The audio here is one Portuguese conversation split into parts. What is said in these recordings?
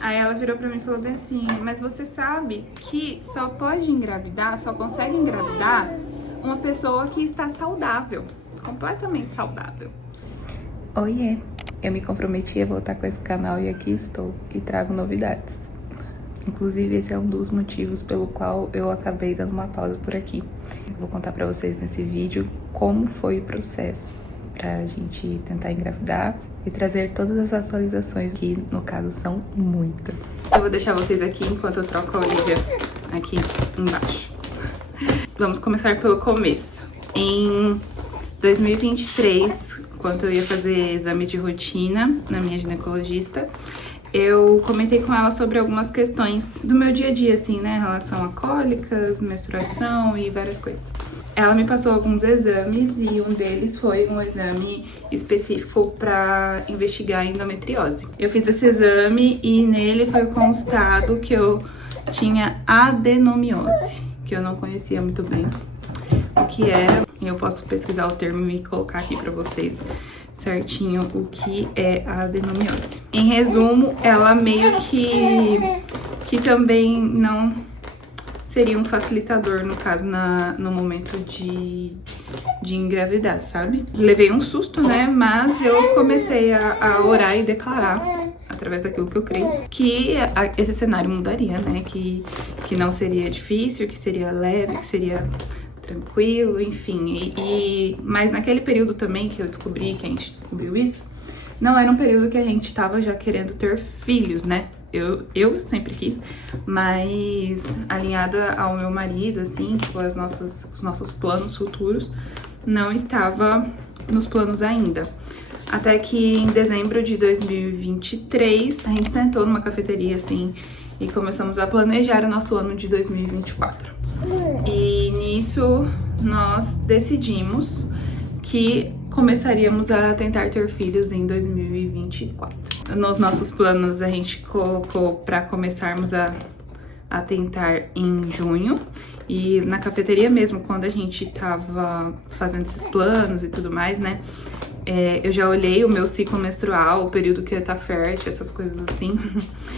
Aí ela virou pra mim e falou bem assim, mas você sabe que só pode engravidar, só consegue engravidar uma pessoa que está saudável, completamente saudável. Oiê, eu me comprometi a voltar com esse canal e aqui estou, e trago novidades. Inclusive, esse é um dos motivos pelo qual eu acabei dando uma pausa por aqui. Vou contar pra vocês nesse vídeo como foi o processo pra gente tentar engravidar e trazer todas as atualizações, que no caso são muitas. Eu vou deixar vocês aqui enquanto eu troco a Olivia aqui embaixo. Vamos começar pelo começo. Em 2023, quando eu ia fazer exame de rotina na minha ginecologista, eu comentei com ela sobre algumas questões do meu dia a dia, assim, né, em relação a cólicas, menstruação e várias coisas. Ela me passou alguns exames e um deles foi um exame específico para investigar a endometriose. Eu fiz esse exame e nele foi constado que eu tinha adenomiose, que eu não conhecia muito bem o que era. Eu posso pesquisar o termo e colocar aqui para vocês certinho o que é a adenomiose. Em resumo, ela meio que também não seria um facilitador, no caso, no momento de engravidar, sabe? Levei um susto, né? Mas eu comecei a orar e declarar, através daquilo que eu creio, que esse cenário mudaria, né? Que não seria difícil, que seria leve, que seria tranquilo, enfim. Mas naquele período também que eu descobri, que a gente descobriu isso, não era um período que a gente tava já querendo ter filhos, né? Eu sempre quis, mas alinhada ao meu marido, assim, tipo, os nossos planos futuros, não estava nos planos ainda. Até que em dezembro de 2023, a gente sentou numa cafeteria, assim, e começamos a planejar o nosso ano de 2024. E nisso, nós decidimos que começaríamos a tentar ter filhos em 2024. Nos nossos planos, a gente colocou para começarmos a tentar em junho. E na cafeteria mesmo, quando a gente tava fazendo esses planos e tudo mais, né? Eu já olhei o meu ciclo menstrual, o período que eu ia estar fértil, essas coisas assim.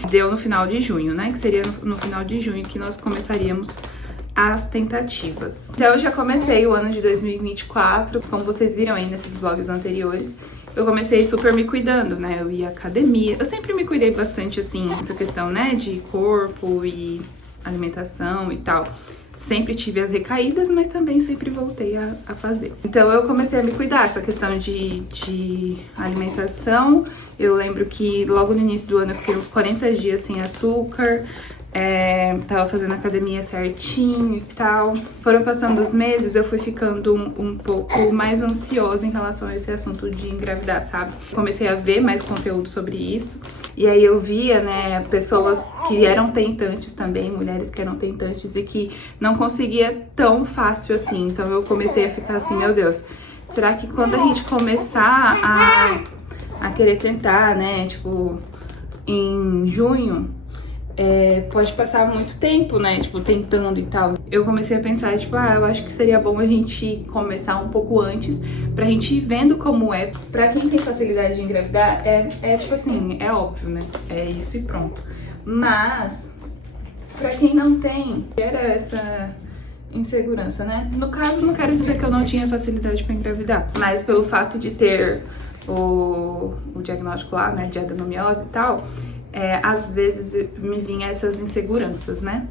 Deu no final de junho, né? Que seria no final de junho que nós começaríamos as tentativas. Então eu já comecei o ano de 2024, como vocês viram aí nesses vlogs anteriores, eu comecei super me cuidando, né? Eu ia à academia, eu sempre me cuidei bastante, assim, essa questão, né, de corpo e alimentação e tal. Sempre tive as recaídas, mas também sempre voltei a fazer. Então eu comecei a me cuidar, essa questão de alimentação. Eu lembro que logo no início do ano eu fiquei uns 40 dias sem açúcar, tava fazendo academia certinho e tal. Foram passando os meses, eu fui ficando um pouco mais ansiosa em relação a esse assunto de engravidar, sabe? Comecei a ver mais conteúdo sobre isso. E aí eu via, né, pessoas que eram tentantes também, mulheres que eram tentantes e que não conseguia tão fácil assim. Então eu comecei a ficar assim, meu Deus, será que quando a gente começar a querer tentar, né, tipo, em junho, pode passar muito tempo, né, tipo, tentando e tal. Eu comecei a pensar, tipo, eu acho que seria bom a gente começar um pouco antes, pra gente ir vendo como é. Pra quem tem facilidade de engravidar, tipo assim, é óbvio, né, é isso e pronto. Mas, pra quem não tem, era essa insegurança, né. No caso, não quero dizer que eu não tinha facilidade pra engravidar, mas pelo fato de ter o diagnóstico lá, né, de adenomiose e tal, às vezes me vinha essas inseguranças, né?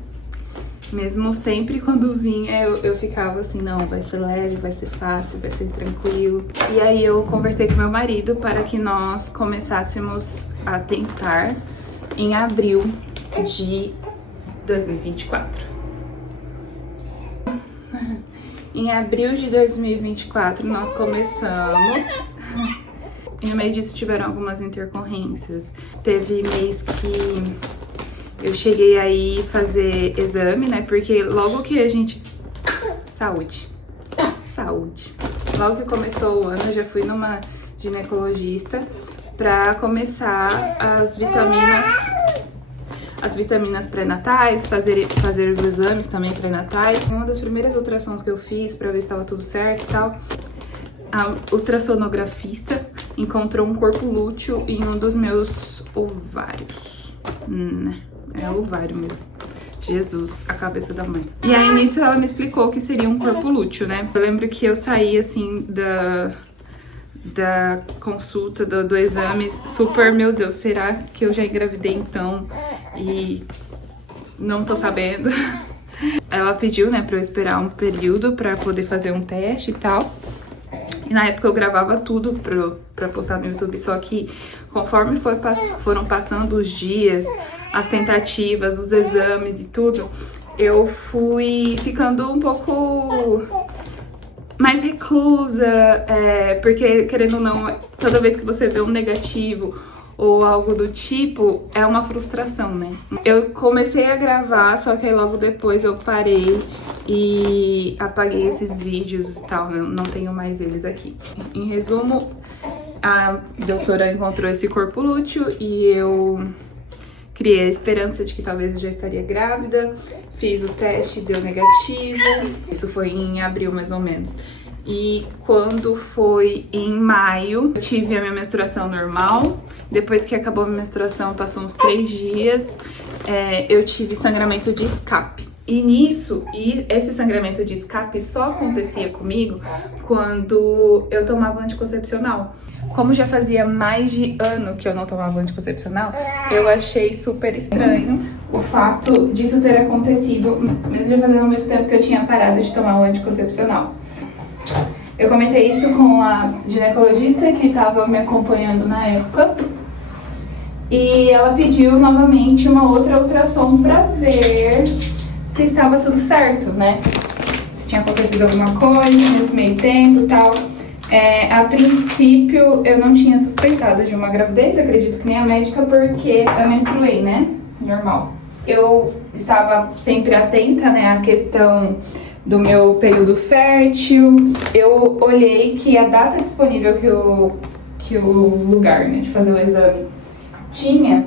Mesmo sempre quando vinha eu ficava assim, não, vai ser leve, vai ser fácil, vai ser tranquilo. E aí eu conversei com meu marido para que nós começássemos a tentar em abril de 2024. Em abril de 2024 nós começamos. E no meio disso tiveram algumas intercorrências. Teve mês que eu cheguei aí fazer exame, né? Porque logo que a gente... Saúde. Logo que começou o ano, eu já fui numa ginecologista pra começar as vitaminas pré-natais, fazer os exames também pré-natais. Uma das primeiras ultrassons que eu fiz pra ver se tava tudo certo e tal, a ultrassonografista encontrou um corpo lúteo em um dos meus ovários. É o ovário mesmo. Jesus, a cabeça da mãe. E aí, nisso, ela me explicou que seria um corpo lúteo, né? Eu lembro que eu saí, assim, da consulta, do exame, super, meu Deus, será que eu já engravidei então? E não tô sabendo. Ela pediu, né, pra eu esperar um período pra poder fazer um teste e tal. E na época eu gravava tudo pra postar no YouTube, só que conforme foram passando os dias, as tentativas, os exames e tudo, eu fui ficando um pouco mais reclusa, porque, querendo ou não, toda vez que você vê um negativo ou algo do tipo, é uma frustração, né? Eu comecei a gravar, só que aí logo depois eu parei e apaguei esses vídeos e tal, não tenho mais eles aqui. Em resumo, a doutora encontrou esse corpo lúteo e eu criei a esperança de que talvez eu já estaria grávida, fiz o teste, deu negativo, isso foi em abril mais ou menos. E quando foi em maio, eu tive a minha menstruação normal. Depois que acabou a minha menstruação, passou uns 3 dias, eu tive sangramento de escape. E esse sangramento de escape só acontecia comigo quando eu tomava anticoncepcional. Como já fazia mais de ano que eu não tomava anticoncepcional, eu achei super estranho o fato disso ter acontecido, mesmo já fazendo muito tempo que eu tinha parado de tomar o anticoncepcional. Eu comentei isso com a ginecologista que estava me acompanhando na época e ela pediu novamente uma outra ultrassom para ver se estava tudo certo, né? Se tinha acontecido alguma coisa nesse meio tempo e tal. A princípio, eu não tinha suspeitado de uma gravidez, acredito que nem a médica, porque eu menstruei, né? Normal. Eu estava sempre atenta, né, à questão do meu período fértil. Eu olhei que a data disponível que o lugar, né, de fazer o exame tinha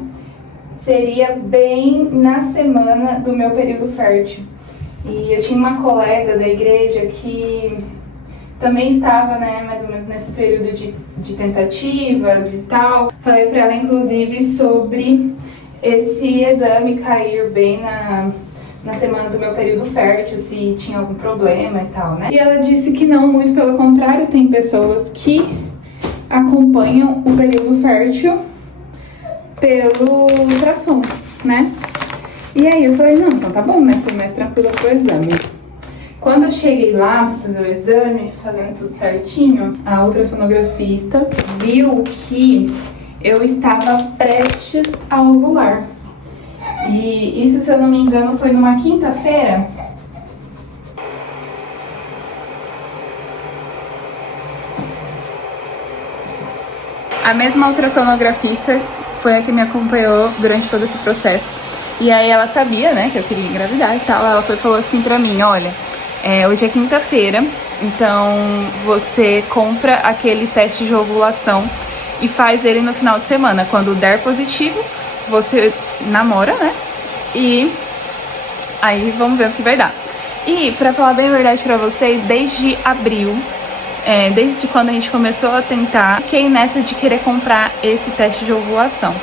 seria bem na semana do meu período fértil. E eu tinha uma colega da igreja que também estava, né, mais ou menos nesse período de tentativas e tal. Falei pra ela, inclusive, sobre esse exame cair bem na semana do meu período fértil, se tinha algum problema e tal, né? E ela disse que não, muito pelo contrário, tem pessoas que acompanham o período fértil pelo ultrassom, né? E aí eu falei, não, então tá bom, né? Fui mais tranquila pro exame. Quando eu cheguei lá pra fazer o exame, fazendo tudo certinho, a ultrassonografista viu que eu estava prestes a ovular. E isso, se eu não me engano, foi numa quinta-feira. A mesma ultrassonografista foi a que me acompanhou durante todo esse processo. E aí ela sabia, né, que eu queria engravidar e tal. Ela falou assim pra mim, olha, hoje é quinta-feira, então você compra aquele teste de ovulação e faz ele no final de semana. Quando der positivo, você namora, né? E aí vamos ver o que vai dar. E pra falar bem a verdade pra vocês, desde abril, desde quando a gente começou a tentar, fiquei nessa de querer comprar esse teste de ovulação.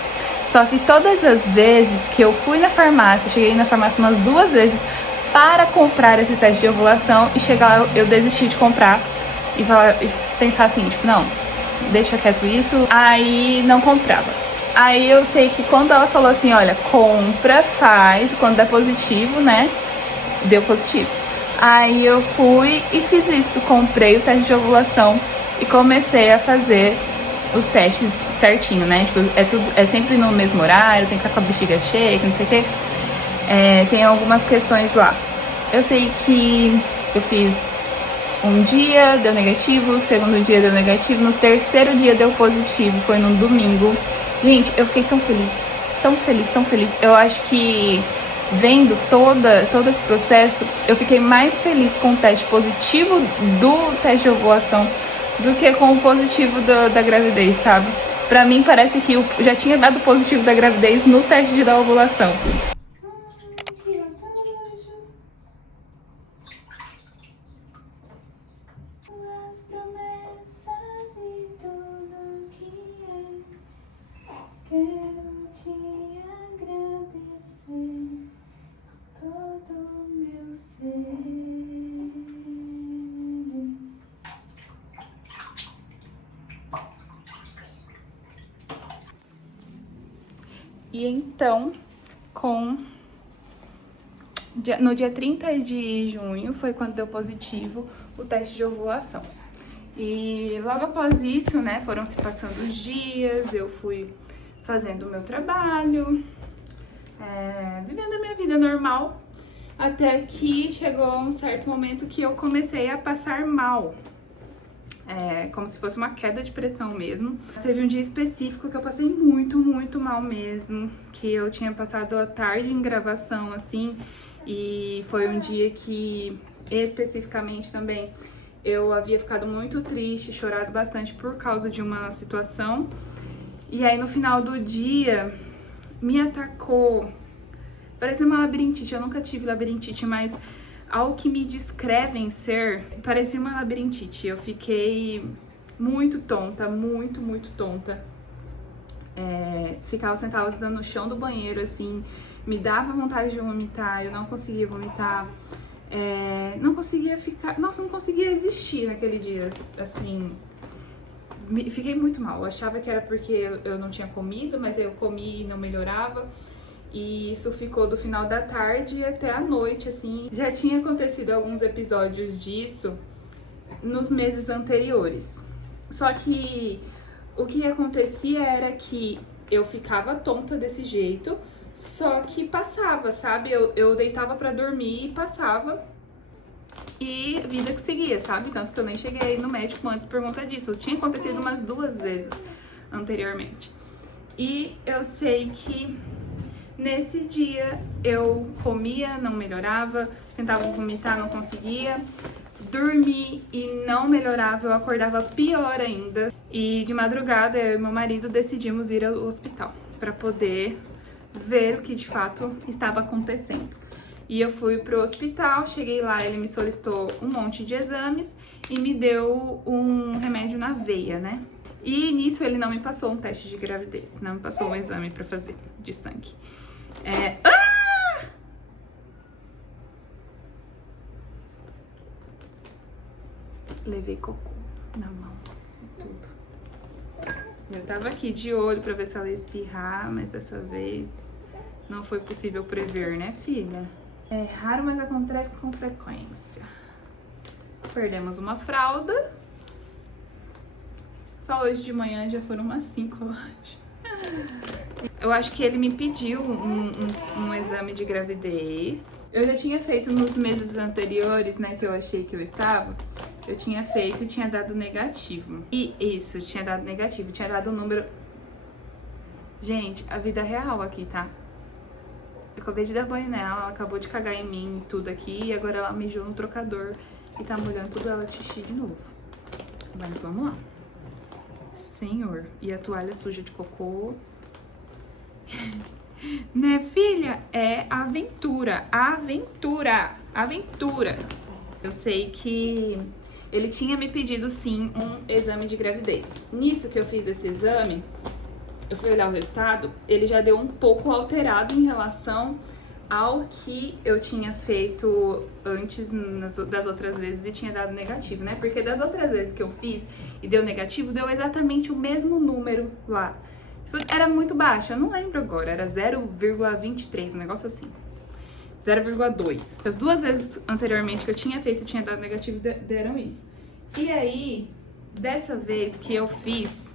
Só que todas as vezes que eu fui na farmácia, cheguei na farmácia umas 2 vezes para comprar esse teste de ovulação e chegar lá eu desisti de comprar e pensar assim, tipo, não, deixa quieto isso, aí não comprava. Aí eu sei que quando ela falou assim, olha, compra, faz, quando der positivo, né, deu positivo. Aí eu fui e fiz isso, comprei o teste de ovulação e comecei a fazer os testes certinho, né, tipo, é sempre no mesmo horário, tem que estar com a bexiga cheia, não sei o que. Tem algumas questões lá. Eu sei que eu fiz um dia, deu negativo, o segundo dia deu negativo, no terceiro dia deu positivo, foi num domingo. Gente, eu fiquei tão feliz, tão feliz, tão feliz. Eu acho que vendo todo esse processo, eu fiquei mais feliz com o teste positivo do teste de ovulação do que com o positivo da gravidez, sabe? Pra mim parece que eu já tinha dado positivo da gravidez no teste da ovulação. Quero te E então, no dia 30 de junho foi quando deu positivo o teste de ovulação. E logo após isso, né, foram se passando os dias, eu fui fazendo o meu trabalho, vivendo a minha vida normal, até que chegou um certo momento que eu comecei a passar mal. Como se fosse uma queda de pressão mesmo. Teve um dia específico que eu passei muito, muito mal mesmo, que eu tinha passado a tarde em gravação, assim, e foi um dia que, especificamente também, eu havia ficado muito triste, chorado bastante por causa de uma situação. E aí, no final do dia, me atacou. Parecia uma labirintite. Eu nunca tive labirintite, mas ao que me descrevem ser, parecia uma labirintite. Eu fiquei muito tonta, muito, muito tonta. Ficava sentada no chão do banheiro, assim, me dava vontade de vomitar, eu não conseguia vomitar. Não conseguia ficar... Nossa, não conseguia existir naquele dia, assim... Fiquei muito mal. Eu achava que era porque eu não tinha comido, mas eu comi e não melhorava. E isso ficou do final da tarde até a noite, assim. Já tinha acontecido alguns episódios disso nos meses anteriores. Só que o que acontecia era que eu ficava tonta desse jeito, só que passava, sabe? Eu deitava pra dormir e passava. E vida que seguia, sabe? Tanto que eu nem cheguei no médico antes por conta disso. Tinha acontecido umas 2 vezes anteriormente. E eu sei que nesse dia eu comia, não melhorava, tentava vomitar, não conseguia. Dormi e não melhorava, eu acordava pior ainda. E de madrugada eu e meu marido decidimos ir ao hospital para poder ver o que de fato estava acontecendo. E eu fui pro hospital, cheguei lá, ele me solicitou um monte de exames e me deu um remédio na veia, né? E nisso ele não me passou um teste de gravidez, não me passou um exame pra fazer de sangue. Levei cocô na mão, tudo. Eu tava aqui de olho pra ver se ela ia espirrar, mas dessa vez não foi possível prever, né, filha? É raro, mas acontece com frequência. Perdemos uma fralda. Só hoje de manhã já foram umas 5, eu acho. Eu acho que ele me pediu um exame de gravidez. Eu já tinha feito nos meses anteriores, né, que eu achei que eu estava. Eu tinha feito e tinha dado negativo. E isso, tinha dado negativo, tinha dado um número... Gente, a vida real aqui, tá? Eu acabei de dar banho nela, ela acabou de cagar em mim e tudo aqui. E agora ela mijou no trocador e tá molhando tudo ela de xixi de novo. Mas vamos lá. Senhor. E a toalha suja de cocô. Né, filha? É aventura. Aventura. Aventura. Eu sei que ele tinha me pedido, sim, um exame de gravidez. Nisso que eu fiz esse exame, eu fui olhar o resultado, ele já deu um pouco alterado em relação ao que eu tinha feito antes das outras vezes e tinha dado negativo, né? Porque das outras vezes que eu fiz e deu negativo, deu exatamente o mesmo número lá. Era muito baixo, eu não lembro agora, era 0,23, um negócio assim. 0,2. As 2 vezes anteriormente que eu tinha feito e tinha dado negativo, deram isso. E aí, dessa vez que eu fiz,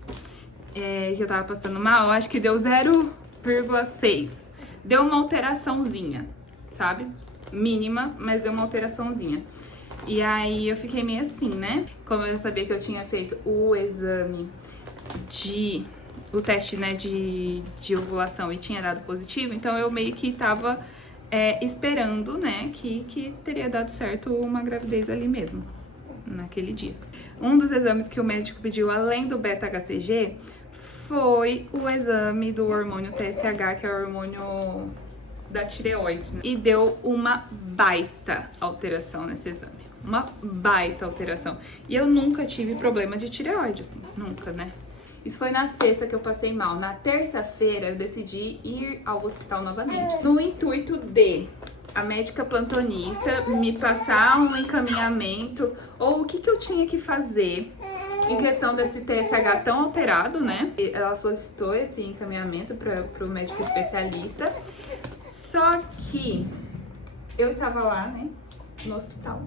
que eu tava passando mal, eu acho que deu 0,6. Deu uma alteraçãozinha, sabe? Mínima, mas deu uma alteraçãozinha. E aí eu fiquei meio assim, né? Como eu já sabia que eu tinha feito o exame o teste, né, de ovulação e tinha dado positivo, então eu meio que tava esperando, né, que teria dado certo uma gravidez ali mesmo, naquele dia. Um dos exames que o médico pediu, além do beta-HCG, foi o exame do hormônio TSH, que é o hormônio da tireoide, né? E deu uma baita alteração nesse exame. Uma baita alteração. E eu nunca tive problema de tireoide, assim, nunca, né? Isso foi na sexta que eu passei mal. Na terça-feira eu decidi ir ao hospital novamente, no intuito de a médica plantonista me passar um encaminhamento ou o que eu tinha que fazer em questão desse TSH tão alterado, né? Ela solicitou esse encaminhamento para o médico especialista. Só que eu estava lá, né, no hospital.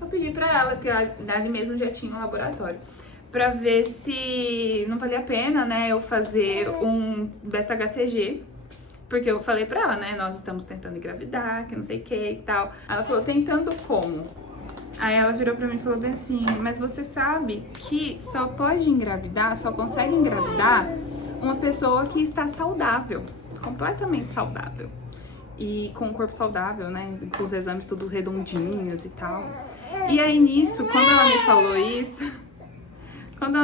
Eu pedi para ela, porque ali mesmo já tinha um laboratório, para ver se não valia a pena, né, eu fazer um beta-HCG. Porque eu falei pra ela, né, nós estamos tentando engravidar, que não sei o que e tal. Ela falou, tentando como? Aí ela virou pra mim e falou bem assim, mas você sabe que só pode engravidar, só consegue engravidar uma pessoa que está saudável, completamente saudável. E com o corpo saudável, né, com os exames tudo redondinhos e tal. E aí nisso, quando ela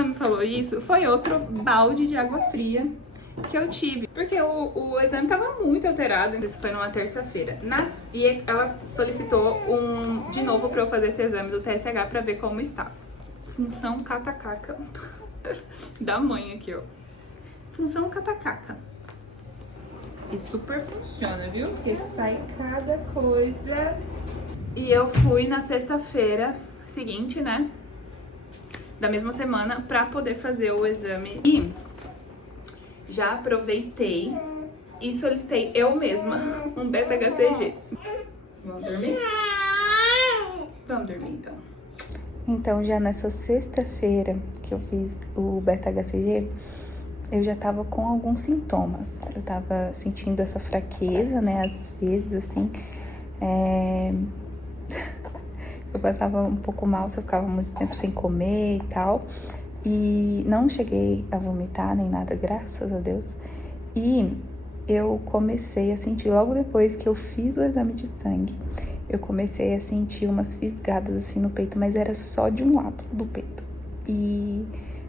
me falou isso, foi outro balde de água fria que eu tive, porque o exame tava muito alterado. Isso foi numa terça-feira. E ela solicitou de novo pra eu fazer esse exame do TSH pra ver como estava. Função catacaca da mãe aqui, ó. Função catacaca. E super funciona, viu? Porque sai cada coisa. E eu fui na sexta-feira seguinte, né, da mesma semana, pra poder fazer o exame. E já aproveitei e solicitei eu mesma um beta-HCG. Vamos dormir? Vamos dormir, então. Então, já nessa sexta-feira que eu fiz o beta-HCG, eu já tava com alguns sintomas. Eu tava sentindo essa fraqueza, né, às vezes, assim. Eu passava um pouco mal se eu ficava muito tempo sem comer e tal. E não cheguei a vomitar nem nada, graças a Deus. E eu comecei a sentir, logo depois que eu fiz o exame de sangue, eu comecei a sentir umas fisgadas assim no peito, mas era só de um lado do peito. E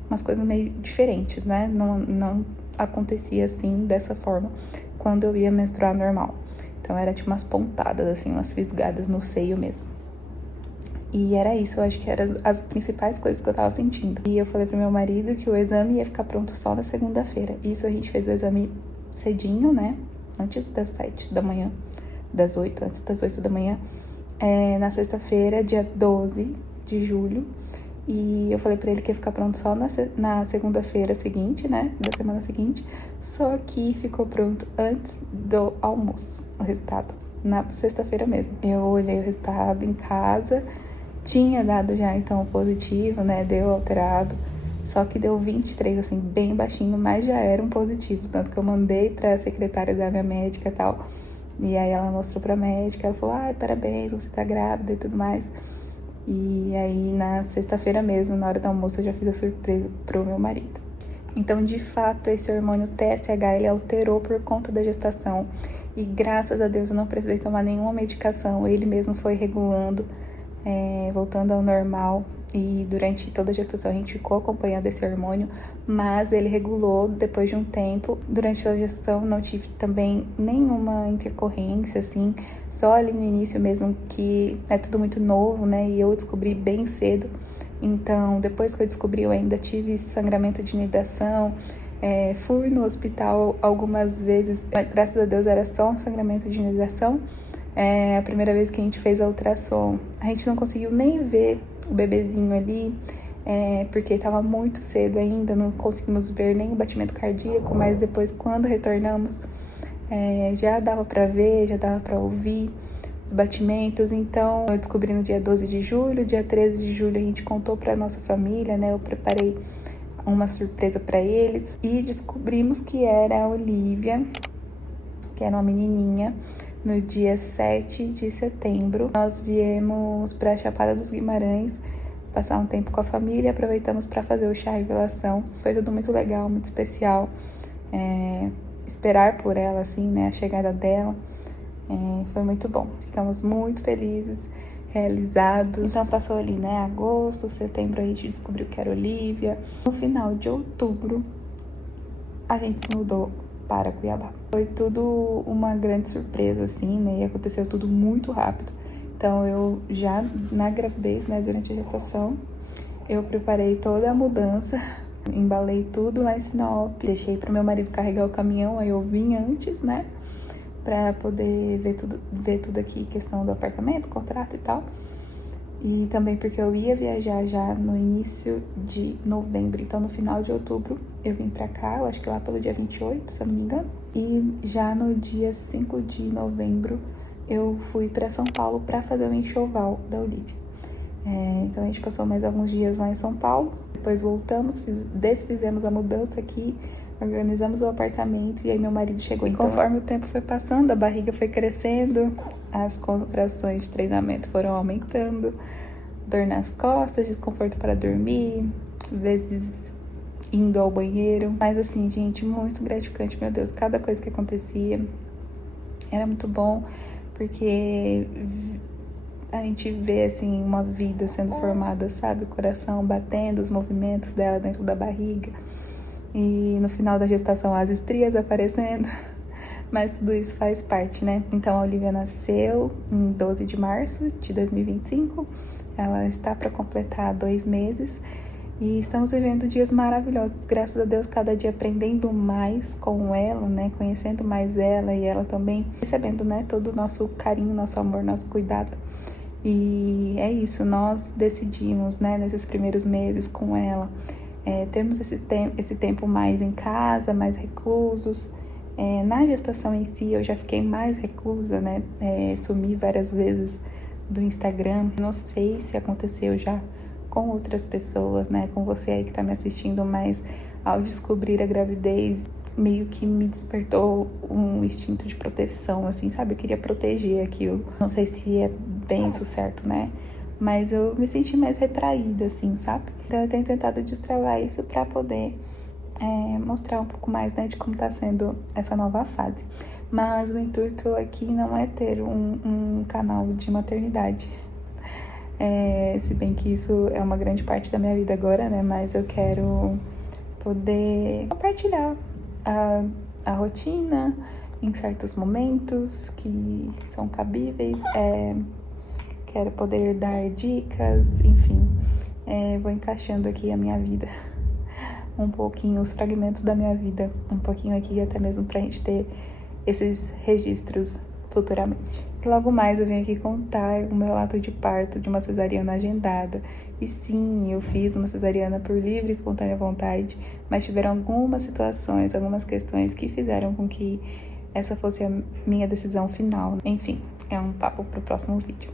umas coisas meio diferentes, né? Não acontecia assim, dessa forma, quando eu ia menstruar normal. Então era tipo umas pontadas, assim, umas fisgadas no seio mesmo. E era isso, eu acho que eram as principais coisas que eu tava sentindo. E eu falei pro meu marido que o exame ia ficar pronto só na segunda-feira. Isso a gente fez o exame cedinho, né? Antes das 7 da manhã, antes das 8 da manhã. Na sexta-feira, dia 12 de julho. E eu falei pra ele que ia ficar pronto só na segunda-feira seguinte, né? Da semana seguinte. Só que ficou pronto antes do almoço, o resultado. Na sexta-feira mesmo. Eu olhei o resultado em casa. Tinha dado já, então, positivo, né? Deu alterado. Só que deu 23, assim, bem baixinho, mas já era um positivo. Tanto que eu mandei pra secretária da minha médica e tal. E aí ela mostrou pra médica, ela falou, ai, parabéns, você tá grávida e tudo mais. E aí na sexta-feira mesmo, na hora do almoço, eu já fiz a surpresa pro meu marido. Então, de fato, esse hormônio TSH, ele alterou por conta da gestação. E graças a Deus eu não precisei tomar nenhuma medicação, ele mesmo foi regulando, voltando ao normal. E durante toda a gestação a gente ficou acompanhando esse hormônio, mas ele regulou depois de um tempo. Durante toda a gestação não tive também nenhuma intercorrência, assim, só ali no início mesmo, que é tudo muito novo, né, e eu descobri bem cedo. Então, depois que eu descobri, eu ainda tive sangramento de nidação, fui no hospital algumas vezes, mas graças a Deus era só um sangramento de nidação. A primeira vez que a gente fez a ultrassom, a gente não conseguiu nem ver o bebezinho ali, porque estava muito cedo ainda, não conseguimos ver nem o batimento cardíaco, mas depois, quando retornamos, já dava para ver, já dava para ouvir os batimentos. Então, eu descobri no dia 12 de julho, dia 13 de julho a gente contou para nossa família, né, eu preparei uma surpresa para eles e descobrimos que era a Olivia, que era uma menininha. No dia 7 de setembro, nós viemos para a Chapada dos Guimarães passar um tempo com a família, aproveitamos para fazer o chá revelação. Foi tudo muito legal, muito especial. Esperar por ela, assim, né, a chegada dela, foi muito bom. Ficamos muito felizes, realizados. Então passou ali, né, agosto, setembro, a gente descobriu que era Olivia. No final de outubro, a gente se mudou para Cuiabá. Foi tudo uma grande surpresa, assim, né, e aconteceu tudo muito rápido. Então eu já, na gravidez, né, durante a gestação, eu preparei toda a mudança, embalei tudo lá em Sinop, deixei para meu marido carregar o caminhão, aí eu vim antes, né, para poder ver tudo aqui, questão do apartamento, contrato e tal. E também porque eu ia viajar já no início de novembro. Então, no final de outubro, eu vim pra cá, eu acho que lá pelo dia 28, se eu não me engano. E já no dia 5 de novembro, eu fui pra São Paulo pra fazer o enxoval da Olivia. Então, a gente passou mais alguns dias lá em São Paulo. Depois voltamos, desfizemos a mudança aqui, organizamos o apartamento e aí meu marido chegou. Então, conforme o tempo foi passando, a barriga foi crescendo, as contrações de treinamento foram aumentando, dor nas costas, desconforto para dormir, vezes indo ao banheiro. Mas assim, gente, muito gratificante, meu Deus, cada coisa que acontecia era muito bom, porque a gente vê, assim, uma vida sendo formada, sabe? O coração batendo, os movimentos dela dentro da barriga. E no final da gestação, as estrias aparecendo. Mas tudo isso faz parte, né? Então, a Olivia nasceu em 12 de março de 2025. Ela está para completar 2 meses. E estamos vivendo dias maravilhosos. Graças a Deus, cada dia aprendendo mais com ela, né? Conhecendo mais ela e ela também recebendo, né? Todo o nosso carinho, nosso amor, nosso cuidado. E é isso, nós decidimos, né, nesses primeiros meses com ela, termos esse tempo mais em casa, mais reclusos. Na gestação em si, eu já fiquei mais reclusa, né, sumi várias vezes do Instagram. Não sei se aconteceu já com outras pessoas, né, com você aí que tá me assistindo, mas ao descobrir a gravidez, meio que me despertou um instinto de proteção, assim, sabe? Eu queria proteger aquilo. Não sei se é bem isso certo, né? Mas eu me senti mais retraída, assim, sabe? Então eu tenho tentado destravar isso pra poder mostrar um pouco mais, né, de como tá sendo essa nova fase. Mas o intuito aqui não é ter um canal de maternidade. Se bem que isso é uma grande parte da minha vida agora, né? Mas eu quero poder compartilhar a rotina em certos momentos que são cabíveis. Quero poder dar dicas, enfim. Vou encaixando aqui a minha vida um pouquinho, os fragmentos da minha vida um pouquinho aqui, até mesmo pra gente ter esses registros futuramente. Logo mais eu venho aqui contar o meu relato de parto de uma cesariana agendada. E sim, eu fiz uma cesariana por livre e espontânea vontade, mas tiveram algumas situações, algumas questões que fizeram com que essa fosse a minha decisão final. Enfim, é um papo pro próximo vídeo.